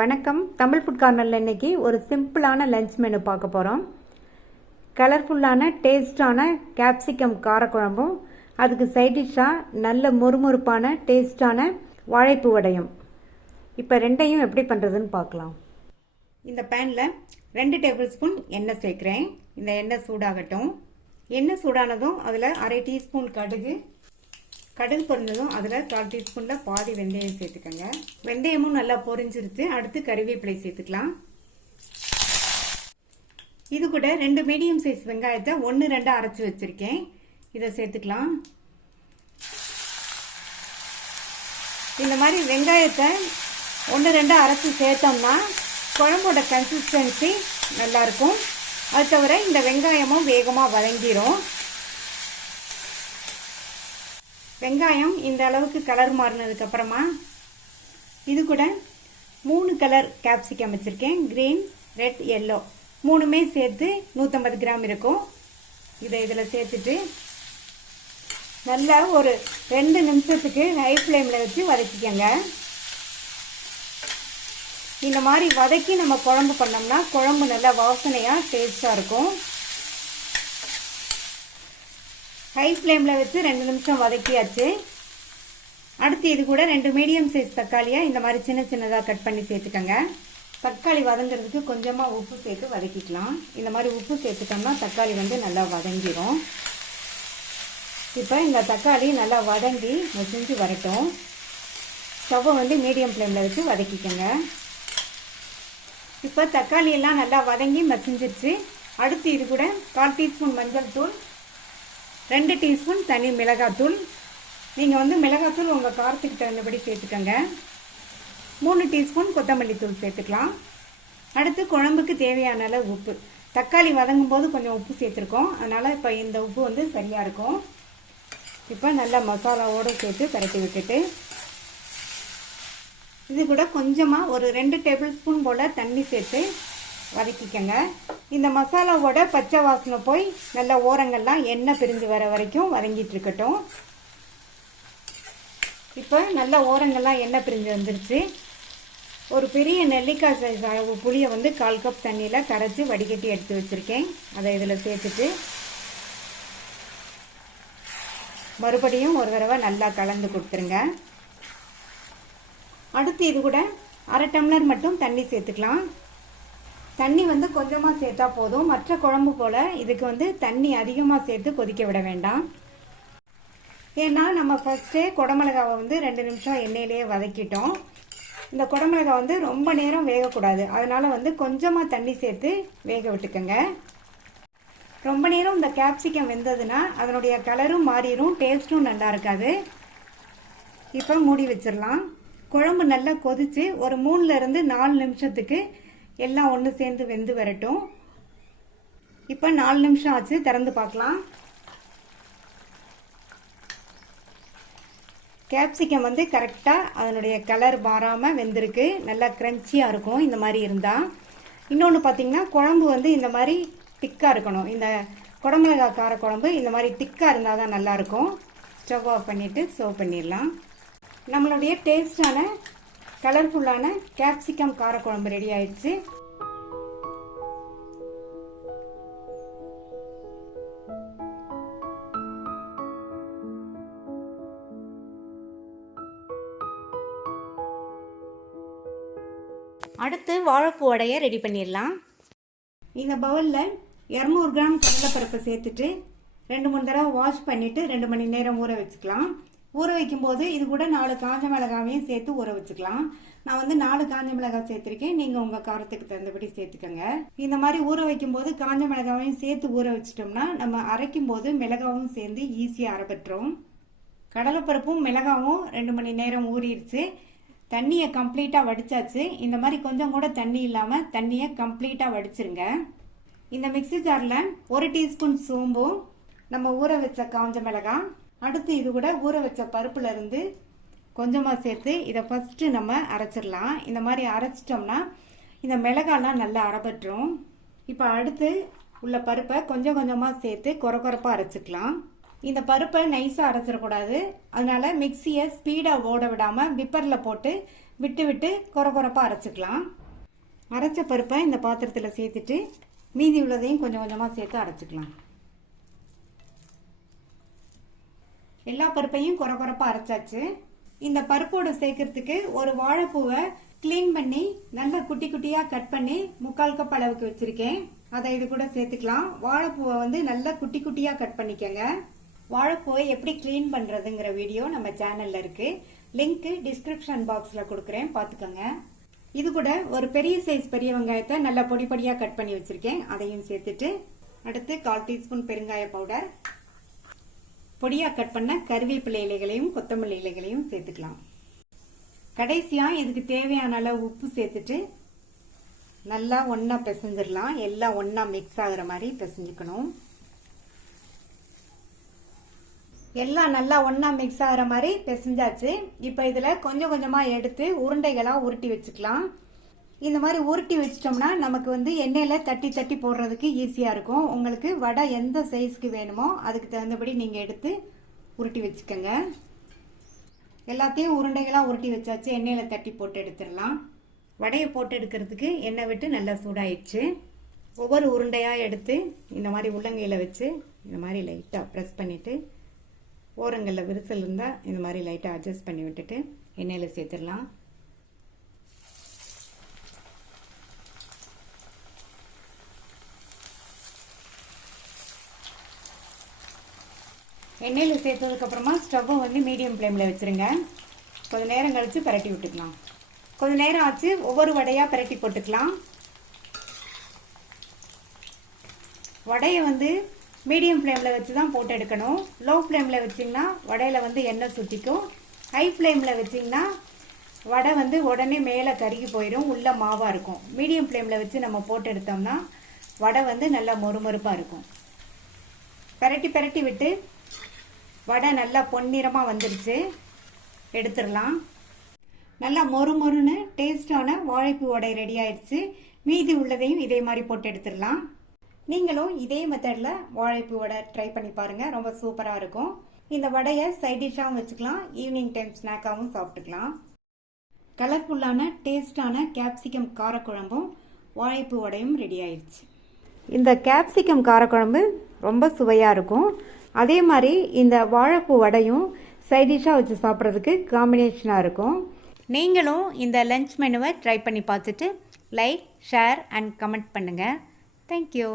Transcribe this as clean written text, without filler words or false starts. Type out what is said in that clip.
வணக்கம். தமிழ் ஃபுட் கார்னரில் இன்றைக்கி ஒரு சிம்பிளான லஞ்ச் மெனு பார்க்க போகிறோம். கலர்ஃபுல்லான டேஸ்டான கேப்சிகம் காரக்குழம்பும் அதுக்கு சைடிஷ்ஷாக நல்ல மொறுமொறுப்பான டேஸ்டான வாழைப்பூ வடையும். இப்போ ரெண்டையும் எப்படி பண்ணுறதுன்னு பார்க்கலாம். இந்த பேனில் 2 டேபிள் ஸ்பூன் எண்ணெய் சேர்க்குறேன். இந்த எண்ணெய் சூடாகட்டும். எண்ணெய் சூடானதும் அதில் அரை டீஸ்பூன் கடுகு பொரிஞ்சதும் அதில் 1/4 டீஸ்பூனில் பாதி வெந்தயம் சேர்த்துக்கோங்க. வெந்தயமும் நல்லா பொரிஞ்சிருச்சு. அடுத்து கறிவேப்பிலை சேர்த்துக்கலாம். இது கூட 2 மீடியம் சைஸ் வெங்காயத்தை 1-2 அரைச்சி வச்சுருக்கேன். இதை சேர்த்துக்கலாம். இந்த மாதிரி வெங்காயத்தை 1-2 அரைச்சி சேர்த்தோம்னா குழம்போட கன்சிஸ்டன்சி நல்லாயிருக்கும். அது தவிர இந்த வெங்காயமும் வேகமாக வதங்கிடும். வெங்காயம் இந்த அளவுக்கு கலர் மாறினதுக்கப்புறமா இது கூட 3 கலர் கேப்சிகம் வச்சுருக்கேன். க்ரீன், ரெட், எல்லோ 3மே சேர்த்து 150 கிராம் இருக்கும். இதை இதில் சேர்த்துட்டு நல்லா ஒரு 2 நிமிஷத்துக்கு ஹை ஃப்ளேமில் வச்சு வதக்கிக்கோங்க. இந்த மாதிரி வதக்கி நம்ம குழம்பு பண்ணோம்னா குழம்பு நல்லா வாசனையாக டேஸ்ட்டாக இருக்கும். ஹை ஃப்ளேமில் வச்சு 2 நிமிஷம் வதக்கியாச்சு. அடுத்து இது கூட 2 மீடியம் சைஸ் தக்காளியை இந்த மாதிரி சின்ன சின்னதாக கட் பண்ணி சேர்த்துக்கோங்க. தக்காளி வதங்கிறதுக்கு கொஞ்சமாக உப்பு சேர்த்து வதக்கிக்கலாம். இந்த மாதிரி உப்பு சேர்த்துட்டோம்னா தக்காளி நல்லா வதங்கிடும். இப்போ இந்த தக்காளி நல்லா வதங்கி மசிஞ்சு வரட்டும். ஸ்டவ்வை மீடியம் ஃப்ளேமில் வச்சு வதக்கிக்கோங்க. இப்போ தக்காளி எல்லாம் நல்லா வதங்கி மசிஞ்சிருச்சு. அடுத்து இது கூட 1/4 டீஸ்பூன் மஞ்சள் தூள், 2 டீஸ்பூன் தனி மிளகாத்தூள். நீங்கள் மிளகாத்தூள் உங்கள் காரத்துக்கு தகுந்தபடி சேர்த்துக்கோங்க. 3 டீஸ்பூன் கொத்தமல்லி தூள் சேர்த்துக்கலாம். அடுத்து குழம்புக்கு தேவையான அளவு உப்பு. தக்காளி வதங்கும் போது கொஞ்சம் உப்பு சேர்த்துருக்கோம். அதனால் இப்போ இந்த உப்பு சரியாக இருக்கும். இப்போ நல்லா மசாலாவோடு சேர்த்து பரட்டி விட்டுட்டு இது கூட கொஞ்சமாக ஒரு 2 டேபிள் ஸ்பூன் போல் தண்ணி சேர்த்து வதக்கிக்கங்க. இந்த மசாலாவோட பச்சை வாசனை போய் நல்ல ஓரங்கள்லாம் எண்ணெய் பிரிஞ்சு வர வரைக்கும் வதங்கிட்டு இருக்கட்டும். இப்போ நல்ல ஓரங்கள்லாம் எண்ணெய் பிரிஞ்சு வந்துருச்சு. ஒரு பெரிய நெல்லிக்காய் சைஸ் அளவு புளியை 1/4 கப் தண்ணியில் கரைச்சி வடிகட்டி எடுத்து வச்சுருக்கேன். அதை இதில் சேர்த்துட்டு மறுபடியும் ஒரு தடவை நல்லா கலந்து கொடுத்துருங்க. அடுத்து இது கூட 1/2 டம்ளர் மட்டும் தண்ணி சேர்த்துக்கலாம். தண்ணி கொஞ்சமாக சேர்த்தா போதும். மற்ற குழம்பு போல் இதுக்கு தண்ணி அதிகமாக சேர்த்து கொதிக்க விட வேண்டாம். ஏன்னா நம்ம ஃபஸ்ட்டே குடமிளகாவை 2 நிமிஷம் எண்ணெயிலேயே வதக்கிட்டோம். இந்த குடமிளகா ரொம்ப நேரம் வேகக்கூடாது. அதனால் கொஞ்சமாக தண்ணி சேர்த்து வேக விட்டுக்கோங்க. ரொம்ப நேரம் இந்த கேப்சிகம் வெந்ததுன்னா அதனுடைய கலரும் மாறிடும், டேஸ்ட்டும் நல்லா இருக்காது. இப்போ மூடி வச்சிடலாம். குழம்பு நல்லா கொதித்து ஒரு 3-4 நிமிஷத்துக்கு எல்லாம் ஒன்று சேர்ந்து வெந்து வரட்டும். இப்போ 4 நிமிஷம் ஆச்சு. திறந்து பார்க்கலாம். கேப்சிகம் கரெக்டாக அதனுடைய கலர் மாறாமல் வெந்திருக்கு. நல்லா க்ரன்ச்சியாக இருக்கும் இந்த மாதிரி இருந்தால். இன்னொன்று பார்த்திங்கன்னா குழம்பு இந்த மாதிரி திக்காக இருக்கணும். இந்த குடமிளகா கார குழம்பு இந்த மாதிரி திக்காக இருந்தால் தான் நல்லாயிருக்கும். ஸ்டவ் ஆஃப் பண்ணிவிட்டு சர்வ் பண்ணிடலாம். நம்மளுடைய டேஸ்டான கலர்ஃபுல்லான கேப்சிகம் காரக்குழம்பு ரெடி ஆயிடுச்சு. அடுத்து வாழைப்பூ வடையை ரெடி பண்ணிடலாம். இந்த பவுலில் 200 கிராம் கடலைப்பருப்பை சேர்த்துட்டு 2-3 தடவை வாஷ் பண்ணிவிட்டு 2 மணி நேரம் ஊற வச்சுக்கலாம். ஊற வைக்கும்போது இது கூட 4 காஞ்ச மிளகாவையும் சேர்த்து ஊற வச்சுக்கலாம். நான் 4 காஞ்ச மிளகாய் சேர்த்துருக்கேன். நீங்கள் உங்கள் காரத்துக்கு தகுந்தபடி சேர்த்துக்கோங்க. இந்த மாதிரி ஊற வைக்கும்போது காஞ்ச மிளகாவையும் சேர்த்து ஊற வச்சிட்டோம்னா நம்ம அரைக்கும் போது மிளகாவும் சேர்ந்து ஈஸியாக அரைப்பட்டுரும். கடலைப்பருப்பும் மிளகாவும் 2 மணி நேரம் ஊறிடுச்சு. தண்ணியை கம்ப்ளீட்டாக வடித்தாச்சு. இந்த மாதிரி கொஞ்சம் கூட தண்ணி இல்லாமல் தண்ணியை கம்ப்ளீட்டாக வடிச்சிருங்க. இந்த மிக்ஸி ஜாரில் 1 டீஸ்பூன் சோம்பும் நம்ம ஊற வச்ச காஞ்ச மிளகாய், அடுத்து இது கூட ஊற வச்ச பருப்புலேருந்து கொஞ்சமாக சேர்த்து இதை ஃபஸ்ட்டு நம்ம அரைச்சிடலாம். இந்த மாதிரி அரைச்சிட்டோம்னா இந்த மிளகாலாம் நல்லா அரைப்பட்டுரும். இப்போ அடுத்து உள்ள பருப்பை கொஞ்சம் கொஞ்சமாக சேர்த்து கொரப்பாக அரைச்சிக்கலாம். இந்த பருப்பை நைஸாக அரைச்சிடக்கூடாது. அதனால மிக்சியை ஸ்பீடாக ஓட விடாமல் விப்பரில் போட்டு விட்டு விட்டு கொரப்பாக அரைச்சிக்கலாம். அரைச்ச பருப்பை இந்த பாத்திரத்தில் சேர்த்துட்டு மீதி உள்ளதையும் கொஞ்சம் கொஞ்சமாக சேர்த்து அரைச்சிக்கலாம். எல்லா பருப்பையும் கொரப்பாக அரைச்சாச்சு. இந்த பருப்போடு சேர்க்கறதுக்கு ஒரு வாழைப்பூவை க்ளீன் பண்ணி நல்லா குட்டி குட்டியாக கட் பண்ணி 3/4 கப் அளவுக்கு வச்சுருக்கேன். அதை இது கூட சேர்த்துக்கலாம். வாழைப்பூவை வந்து நல்லா குட்டி குட்டியாக கட் பண்ணிக்கோங்க. வாழைப்பூவை எப்படி க்ளீன் பண்ணுறதுங்கிற வீடியோ நம்ம சேனலில் இருக்குது. லிங்க்கு டிஸ்கிரிப்ஷன் பாக்ஸில் கொடுக்குறேன், பார்த்துக்கோங்க. இது கூட ஒரு பெரிய சைஸ் பெரிய வெங்காயத்தை நல்லா பொடி பொடியாக கட் பண்ணி வச்சுருக்கேன். அதையும் சேர்த்துட்டு அடுத்து 1/4 டீஸ்பூன் பெருங்காய பவுடர், பொடியாக கட் பண்ண கருவேப்பிலை இலைகளையும் கொத்தமல்லி இலைகளையும் சேர்த்துக்கலாம். கடைசியாக இதுக்கு தேவையான அளவு உப்பு சேர்த்துட்டு நல்லா ஒன்றா பிசைஞ்சிடலாம். எல்லாம் ஒன்றா மிக்ஸ் ஆகுற மாதிரி பிசைஞ்சுக்கணும். எல்லாம் நல்லா ஒன்றா மிக்ஸ் ஆகிற மாதிரி பிசைஞ்சாச்சு. இப்போ இதில் கொஞ்சம் கொஞ்சமாக எடுத்து உருண்டைகளாக உருட்டி வச்சுக்கலாம். இந்த மாதிரி உருட்டி வச்சிட்டோம்னா நமக்கு வந்து எண்ணெயில் தட்டி தட்டி போடுறதுக்கு ஈஸியாக இருக்கும். உங்களுக்கு வடை எந்த சைஸ்க்கு வேணுமோ அதுக்கு தகுந்தபடி நீங்கள் எடுத்து உருட்டி வச்சுக்கோங்க. எல்லாத்தையும் உருண்டைகளாக உருட்டி வச்சாச்சு. எண்ணெயில் தட்டி போட்டு எடுத்துடலாம். வடையை போட்டு எடுக்கிறதுக்கு எண்ணெய் விட்டு நல்லா சூடாயிடுச்சு. ஒவ்வொரு உருண்டையாக எடுத்து இந்த மாதிரி உள்ளங்கையில் வச்சு இந்த மாதிரி லைட்டாக ப்ரெஸ் பண்ணிவிட்டு ஓரங்களில் விரிசல் இருந்தால் இந்த மாதிரி லைட்டாக அட்ஜஸ்ட் பண்ணி விட்டுட்டு எண்ணெயில் சேர்த்துடலாம். எண்ணெயில் சேர்த்ததுக்கப்புறமா ஸ்டவ்வை வந்து மீடியம் ஃப்ளேமில் வச்சுருங்க. கொஞ்சம் நேரம் கழித்து பரட்டி விட்டுக்கலாம். கொஞ்சம் நேரம் ஆச்சு. ஒவ்வொரு வடையாக பரட்டி போட்டுக்கலாம். வடையை வந்து மீடியம் ஃப்ளேமில் வச்சு தான் போட்டு எடுக்கணும். லோ ஃப்ளேமில் வச்சிங்கன்னா வடையில் வந்து எண்ணெய் சுற்றிக்கும். ஹை ஃப்ளேமில் வச்சிங்கன்னா வடை வந்து உடனே மேலே கருகி போயிடும், உள்ளே மாவாக இருக்கும். மீடியம் ஃப்ளேமில் வச்சு நம்ம போட்டு எடுத்தோம்னா வடை வந்து நல்லா மொறுமொறுப்பாக இருக்கும். பரட்டி பரட்டி விட்டு வடை நல்லா பொன்னிறமாக வந்துருச்சு, எடுத்துடலாம். நல்லா மொறுமொறுன்னு டேஸ்டான வாழைப்பூ வடை ரெடி ஆயிடுச்சு. மீதி உள்ளதையும் இதே மாதிரி போட்டு எடுத்துடலாம். நீங்களும் இதே மெத்தடில் வாழைப்பூ வடை ட்ரை பண்ணி பாருங்கள், ரொம்ப சூப்பராக இருக்கும். இந்த வடையை சைட் டிஷ்ஷாகவும் வச்சுக்கலாம், ஈவினிங் டைம் ஸ்நாக்காகவும் சாப்பிட்டுக்கலாம். கலர்ஃபுல்லான டேஸ்டான கேப்சிகம் காரக்குழம்பும் வாழைப்பூ வடையும் ரெடி ஆயிடுச்சு. இந்த கேப்சிகம் காரக்குழம்பு ரொம்ப சுவையாக இருக்கும். அதே மாதிரி இந்த வாழைப்பூ வடையும் சைட் டிஷ்ஷாக வச்சு சாப்பிட்றதுக்கு காம்பினேஷனாக இருக்கும். நீங்களும் இந்த லஞ்ச் மெனுவை ட்ரை பண்ணி பார்த்துட்டு லைக், ஷேர் அண்ட் கமெண்ட் பண்ணுங்கள். தேங்க்யூ.